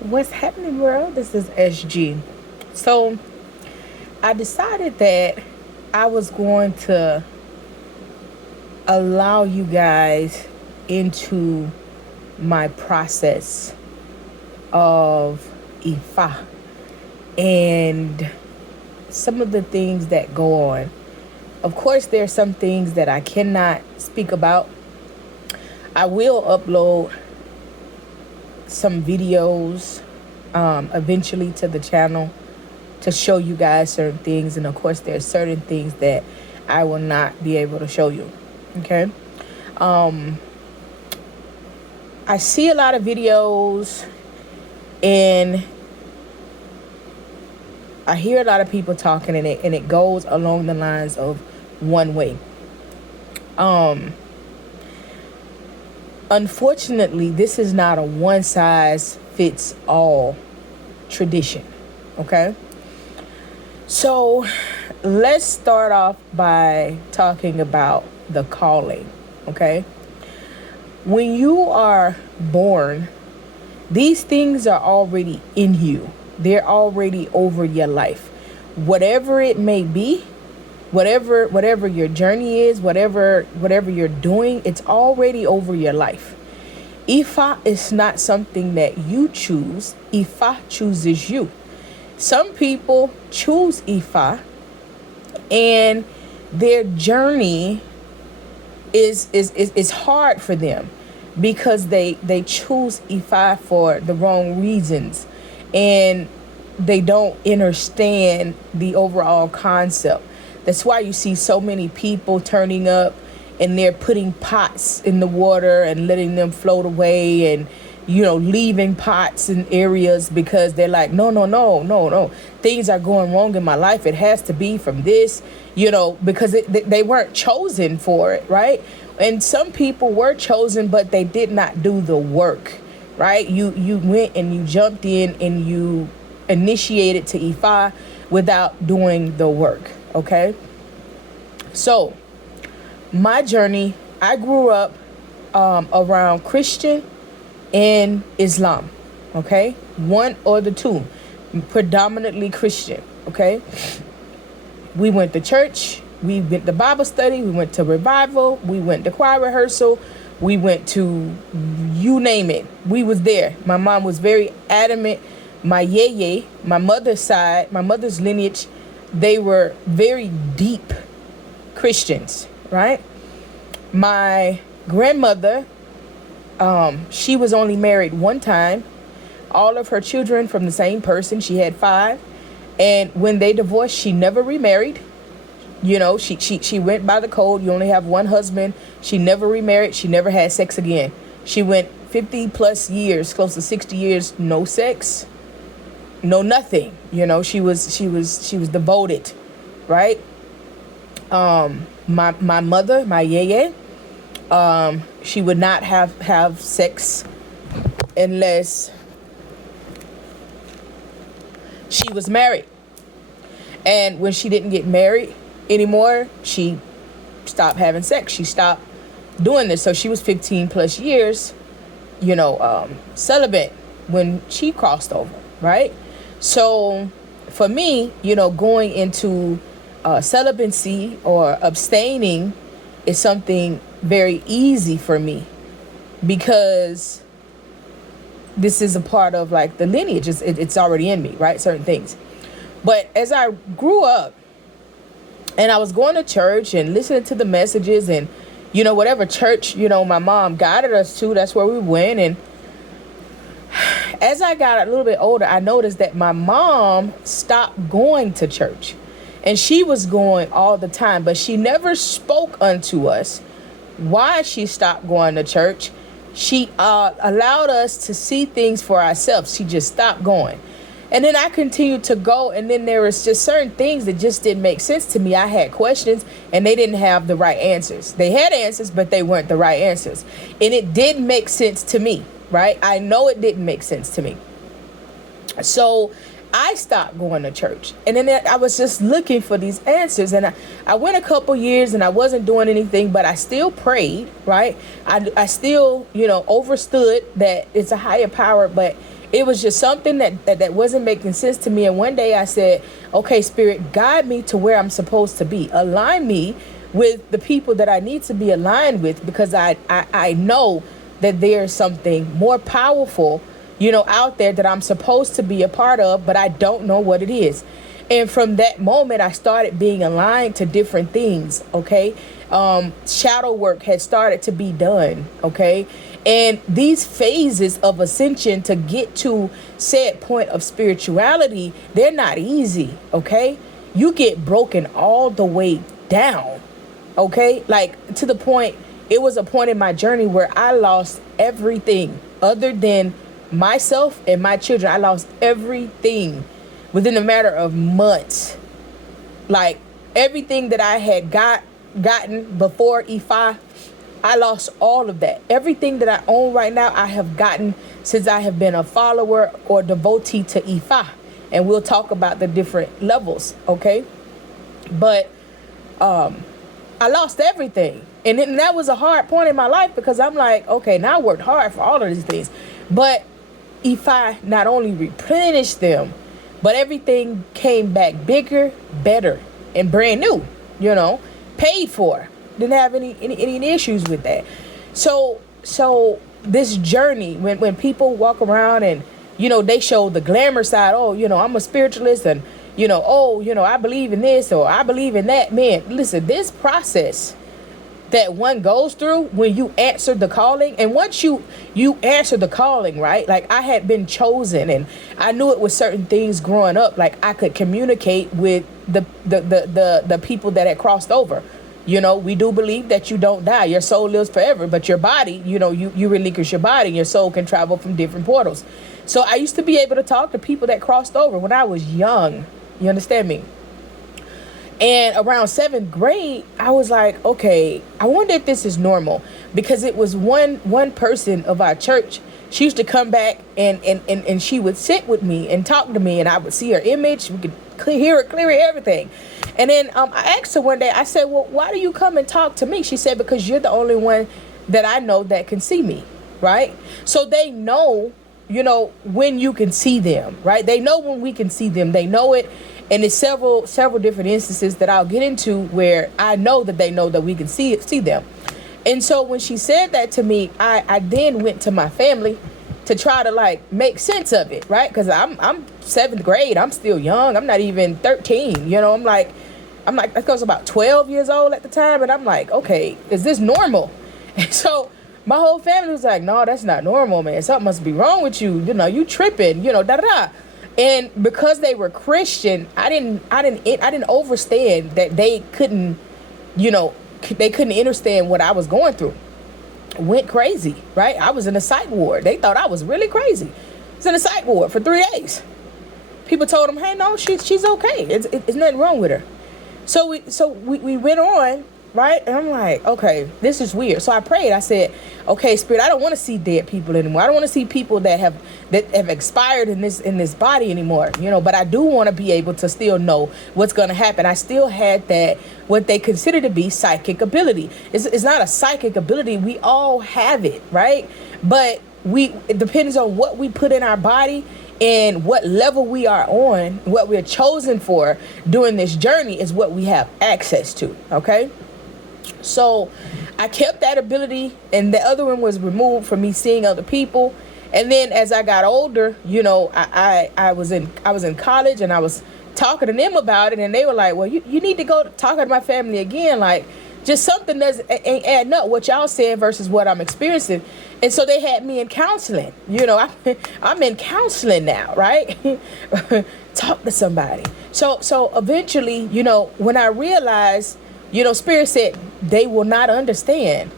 What's happening, world? This is SG. So, I decided that I was going to allow you guys into my process of IFA and some of the things that go on. Of course, there are some things that I cannot speak about. I will upload some videos eventually to the channel to show you guys certain things, and of course there's certain things that I will not be able to show you. Okay. I see a lot of videos and I hear a lot of people talking, and it goes along the lines of one way. Unfortunately, this is not a one size fits all tradition. Okay. So let's start off by talking about the calling. Okay. When you are born, these things are already in you. They're already over your life. Whatever it may be, whatever your journey is, whatever you're doing, it's already over your life. Ifa is not something that you choose. Ifa chooses you. Some people choose Ifa and their journey is hard for them because they choose Ifa for the wrong reasons, and they don't understand the overall concept. That's why you see so many people turning up and they're putting pots in the water and letting them float away, and leaving pots in areas because they're like, no, things are going wrong in my life. It has to be from this, because they weren't chosen for it, right? And some people were chosen, but they did not do the work, right? You went and you jumped in and you initiated to Ifa without doing the work, okay? So my journey, I grew up around Christian and Islam, okay? One or the two, predominantly Christian, okay? We went to church, we went to Bible study, we went to revival, we went to choir rehearsal, we went to, you name it, we was there. My mom was very adamant. My yeye, my mother's side, my mother's lineage, they were very deep Christians, right? My grandmother, she was only married one time. All of her children from the same person. She had 5. And when they divorced, she never remarried. She went by the code. You only have one husband. She never remarried. She never had sex again. She went 50 plus years, close to 60 years, no sex, no nothing. She was devoted, right? My mother, my yeye, she would not have sex unless she was married. And when she didn't get married anymore, she stopped having sex. She stopped doing this. So she was 15 plus years, celibate when she crossed over, right? So for me, going into celibacy or abstaining is something very easy for me because this is a part of like the lineage. It's already in me, right? Certain things. But as I grew up and I was going to church and listening to the messages and, whatever church, my mom guided us to, that's where we went. And as I got a little bit older, I noticed that my mom stopped going to church, and she was going all the time, but she never spoke unto us why she stopped going to church. She allowed us to see things for ourselves. She just stopped going. And then I continued to go, and then there was just certain things that just didn't make sense to me. I had questions, and they didn't have the right answers. They had answers, but they weren't the right answers. And it did make sense to me, right? I know it didn't make sense to me. So I stopped going to church. And then I was just looking for these answers. And I went a couple years and I wasn't doing anything, but I still prayed, right? I still, understood that it's a higher power, but It was just something that wasn't making sense to me. And one day I said, okay, Spirit, guide me to where I'm supposed to be. Align me with the people that I need to be aligned with, because I know that there's something more powerful, out there that I'm supposed to be a part of, but I don't know what it is. And from that moment, I started being aligned to different things. Okay. Shadow work had started to be done. Okay. And these phases of ascension to get to said point of spirituality, they're not easy. Okay. You get broken all the way down. Okay. Like, to the point, it was a point in my journey where I lost everything other than myself and my children. I lost everything within a matter of months. Like, everything that I had gotten before IFA, I lost all of that. Everything that I own right now, I have gotten since I have been a follower or devotee to IFA. And we'll talk about the different levels, okay? But I lost everything. And that was a hard point in my life, because I'm like, okay, now I worked hard for all of these things. But if I not only replenished them, but everything came back bigger, better, and brand new, paid for. Didn't have any issues with that. So this journey, when people walk around and, they show the glamour side, I'm a spiritualist, and, I believe in this, or I believe in that. Man, listen, this process that one goes through when you answer the calling, and once you answer the calling, right? Like, I had been chosen, and I knew it was certain things growing up. Like, I could communicate with the people that had crossed over. We do believe that you don't die. Your soul lives forever, but your body, you relinquish your body, and your soul can travel from different portals. So I used to be able to talk to people that crossed over when I was young. You understand me? And around 7th grade, I was like, okay, I wonder if this is normal, because it was one person of our church. She used to come back and she would sit with me and talk to me, and I would see her image. We could hear it clearly, everything. And then I asked her one day, I said, well, why do you come and talk to me? She said, because you're the only one that I know that can see me, right? So they know, when you can see them, right? They know when we can see them. They know it. And it's several different instances that I'll get into where I know that they know that we can see them. And so when she said that to me, I then went to my family to try to make sense of it, right? Because I'm 7th grade. I'm still young. I'm not even 13. I'm like, I was about 12 years old at the time. And I'm like, okay, is this normal? And so my whole family was like, no, that's not normal, man. Something must be wrong with you. You tripping, da-da-da. And because they were Christian, I didn't understand that they couldn't understand what I was going through. Went crazy, right? I was in a psych ward. They thought I was really crazy. I was in a psych ward for 3 days. People told them, hey, no, she's okay. It's nothing wrong with her. So we went on, right? And I'm like, okay, this is weird. So I prayed. I said, okay, Spirit, I don't want to see dead people anymore. I don't want to see people that have expired in this body anymore, but I do want to be able to still know what's going to happen. I still had that, what they consider to be psychic ability. It's not a psychic ability. We all have it, right? But it depends on what we put in our body and what level we are on. What we're chosen for during this journey is what we have access to, okay? So I kept that ability, and the other one was removed from me seeing other people. And then as I got older, I was in college, and I was talking to them about it, and they were like, well, you need to go talking to my family again. Like, just something ain't adding up, what y'all saying versus what I'm experiencing. And so they had me in counseling. I'm in counseling now, right? Talk to somebody. So eventually, when I realized, Spirit said they will not understand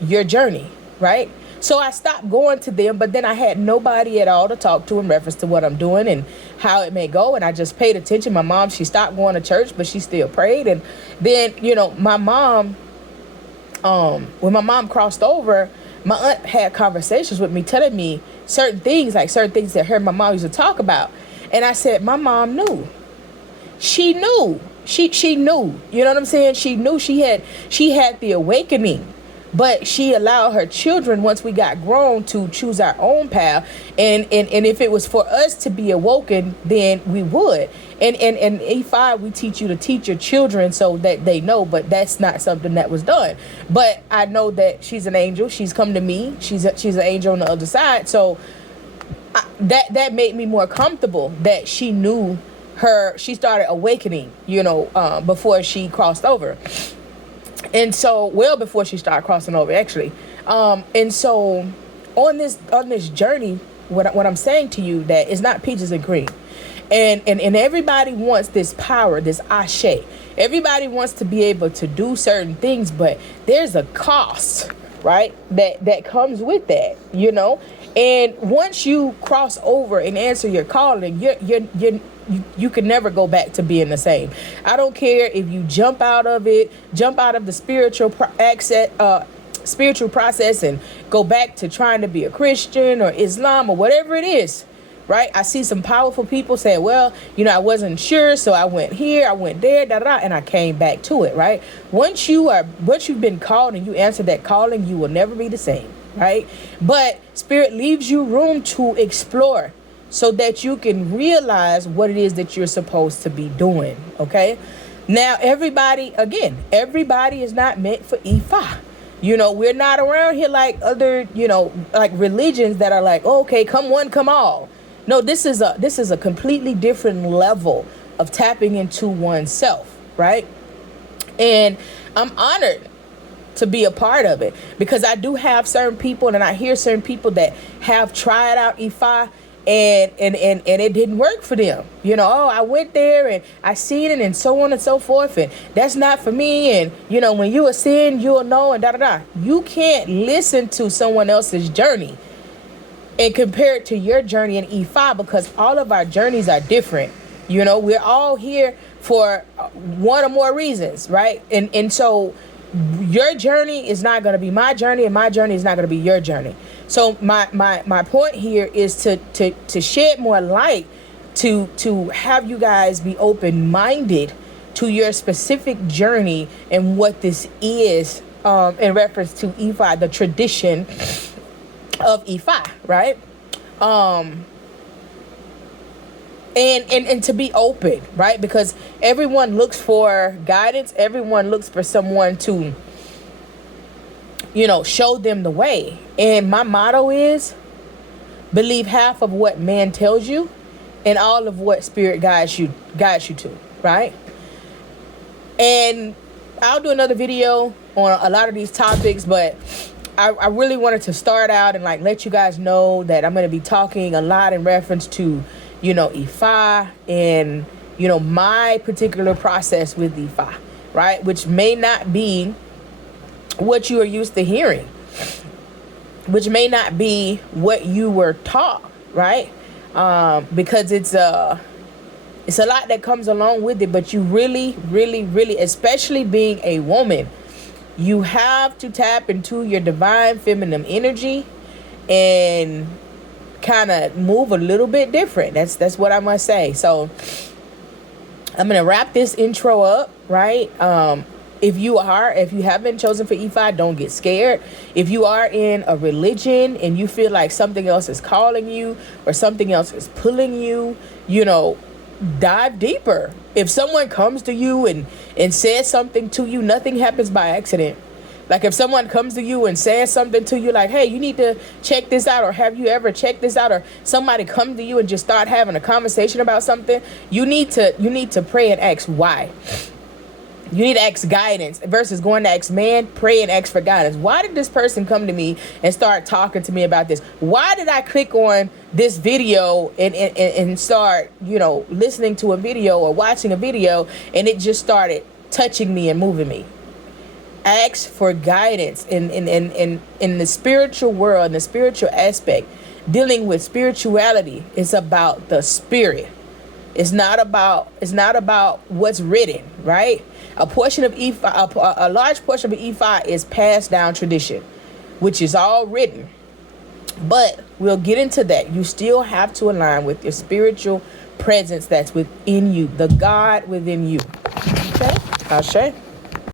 your journey, right? So I stopped going to them, but then I had nobody at all to talk to in reference to what I'm doing and how it may go. And I just paid attention. My mom, she stopped going to church, but she still prayed. And then, my mom, when my mom crossed over, my aunt had conversations with me, telling me certain things that her and my mom used to talk about. And I said, my mom knew. She knew. She knew. You know what I'm saying? She knew she had the awakening. but she allowed her children, once we got grown, to choose our own path. And if it was for us to be awoken, then we would. And E5, we teach you to teach your children so that they know, but that's not something that was done. But I know that she's an angel. She's come to me. She's an angel on the other side. So that made me more comfortable that she knew she started awakening, before she crossed over. And so, well, before she started crossing over, actually. And so on this journey, what I'm saying to you, that it's not peaches and cream. And everybody wants this power, this ashe. Everybody wants to be able to do certain things, but there's a cost, right? That comes with that, And once you cross over and answer your calling, you can never go back to being the same. I don't care if you jump out of the spiritual process and go back to trying to be a Christian or Islam or whatever it is, right? I see some powerful people say, well, I wasn't sure, so I went here, I went there, and I came back to it, right? Once you've been called and you answer that calling, you will never be the same, right? But Spirit leaves you room to explore, so that you can realize what it is that you're supposed to be doing, okay? Now, everybody is not meant for Ifa. We're not around here like other, like religions that are like, oh, okay, come one, come all. No, this is a completely different level of tapping into oneself, right? And I'm honored to be a part of it, because I do have certain people, and I hear certain people that have tried out Ifa, and it didn't work for them. Oh, I went there and I seen it and so on and so forth, and that's not for me. And when you ascend, you'll know, and da. You can't listen to someone else's journey and compare it to your journey in E5, because all of our journeys are different. We're all here for one or more reasons, right? And so your journey is not going to be my journey, and my journey is not going to be your journey. So my point here is to shed more light, to have you guys be open-minded to your specific journey and what this is, in reference to Ifa, the tradition of Ifa, right? And to be open, right? Because everyone looks for guidance. Everyone looks for someone to, show them the way. And my motto is, believe half of what man tells you and all of what Spirit guides you to, right? And I'll do another video on a lot of these topics, but I really wanted to start out and let you guys know that I'm going to be talking a lot in reference to, Ifa and, my particular process with Ifa, right? Which may not be what you are used to hearing, which may not be what you were taught, right? Because it's a lot that comes along with it, but you really, really, really, especially being a woman, you have to tap into your divine feminine energy and kind of move a little bit different. That's what I must say. So I'm going to wrap this intro up, right? If you have been chosen for E5, don't get scared. If you are in a religion and you feel like something else is calling you or something else is pulling you, dive deeper. If someone comes to you and says something to you, nothing happens by accident. Like if someone comes to you and says something to you like, hey, you need to check this out, or have you ever checked this out, or somebody come to you and just start having a conversation about something, you need to pray and ask why. You need to ask guidance versus going to ask man. Pray and ask for guidance. Why did this person come to me and start talking to me about this? Why did I click on this video and start, listening to a video or watching a video, and it just started touching me and moving me? Ask for guidance in the spiritual world, in the spiritual aspect. Dealing with spirituality is about the spirit. It's not about what's written, right? A portion of E5, a large portion of E5 is passed down tradition, which is all written. But we'll get into that. You still have to align with your spiritual presence that's within you, the God within you. Okay? Ashe.